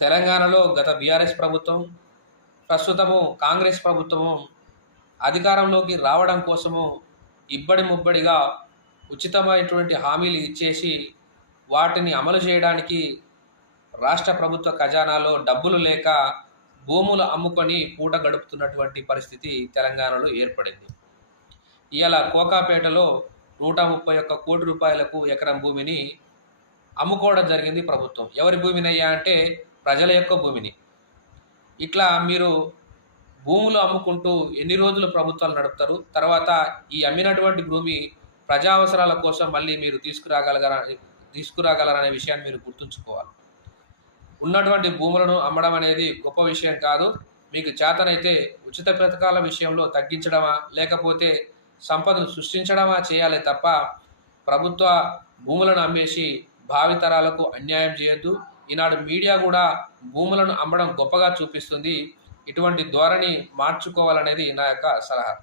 తెలంగాణలో గత బీఆర్ఎస్ ప్రభుత్వం ప్రస్తుతము కాంగ్రెస్ ప్రభుత్వము అధికారంలోకి రావడం కోసము ఇబ్బడి ముబ్బడిగా ఉచితమైనటువంటి హామీలు ఇచ్చేసి వాటిని అమలు చేయడానికి రాష్ట్ర ప్రభుత్వ ఖజానాలో డబ్బులు లేక భూములు అమ్ముకొని పూట గడుపుతున్నటువంటి పరిస్థితి తెలంగాణలో ఏర్పడింది. ఇవాళ కోకాపేటలో నూట ముప్పై ఒక్క కోటి రూపాయలకు ఎకరం భూమిని అమ్ముకోవడం జరిగింది ప్రభుత్వం. ఎవరి భూమినయ్యా అంటే ప్రజల యొక్క భూమిని. ఇట్లా మీరు భూములు అమ్ముకుంటూ ఎన్ని రోజులు ప్రభుత్వాలు నడుపుతారు? తర్వాత ఈ అమ్మినటువంటి భూమి ప్రజా అవసరాల కోసం మళ్ళీ మీరు తీసుకురాగలగర తీసుకురాగలరనే విషయాన్ని మీరు గుర్తుంచుకోవాలి. ఉన్నటువంటి భూములను అమ్మడం అనేది గొప్ప విషయం కాదు. మీకు చేతనైతే ఉచిత పథకాల విషయంలో తగ్గించడమా లేకపోతే సంపదను సృష్టించడమా చేయాలి తప్ప ప్రభుత్వ భూములను అమ్మేసి భావితరాలకు అన్యాయం చేయొద్దు. ఈనాడు మీడియా కూడా భూములను అమ్మడం గొప్పగా చూపిస్తుంది. ఇటువంటి ధోరణి మార్చుకోవాలనేది నా యొక్క సలహా.